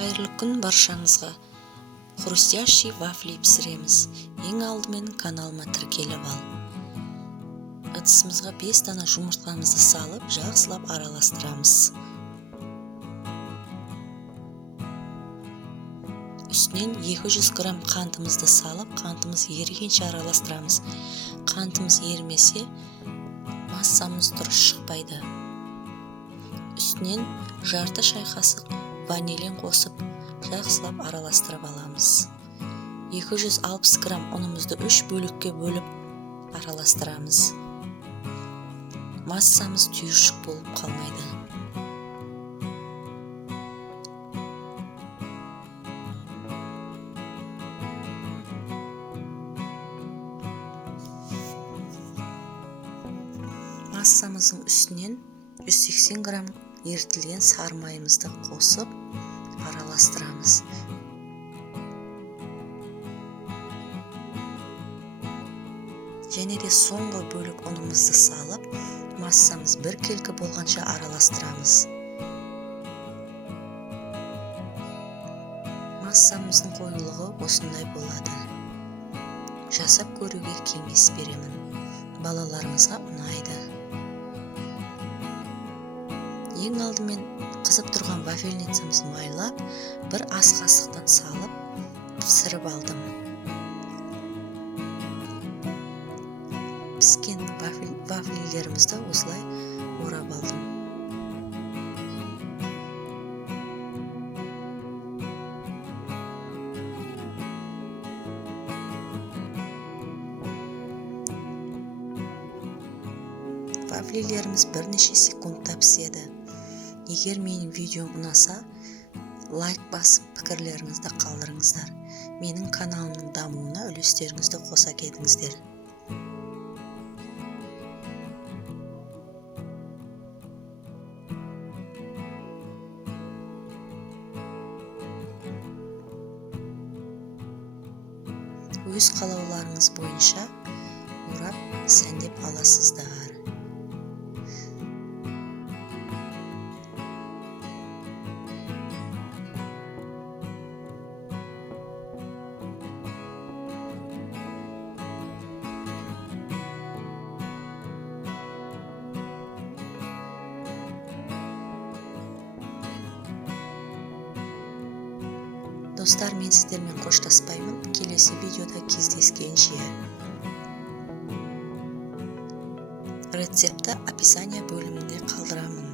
Қайырлы күн баршаңызға. Хрустящий вафли пісіреміз. Ең алдымен каналыма тіркеліп ал. Ыдысымызға 5 дана жұмыртқамызды салып, жақсылап араластырамыз. Үстінен 200 грамм қантымызды салып, қантымыз ерігенше араластырамыз. Қантымыз ерімесе, массамыз дұрыс шықпайды. Үстінен жарты шай қасық ванилин қосып, жақсылап араластырып аламыз. 260 грамм ұнымызды 3 бөлікке бөліп араластырамыз. Массамыз түйіршік болып қалмайды. Массамыздың үстінен 180 грамм ерітілген сары майымызды қосып араластырамыз. Және де соңғы бөлік ұнымызды салып, массамыз бір келкі болғанша араластырамыз. Массамыздың қоюлығы осындай болады. Жасап көруге кеңес беремін. Балаларыңызға ұнайды. Ең алдымен қызып тұрған вафельницамызды майлап, бір ас қасықтан салып, пісіріп алдым. Піскен вафлилерімізді осылай орап алдым. Вафлилеріміз бірнеше секундта піседі. Егер менің видеом ұнаса, лайк басып пікірлеріңізді қалдырыңыздар. Менің каналымның дамуына үлестеріңізді қоса кетіңіздер. Өз қалауларыңыз бойынша орап сәндеп аласыздар. Достар, мен сіздермен қоштаспаймын. Келесі видеода кездескенше. Рецепті описание бөлімінде қалдырамын.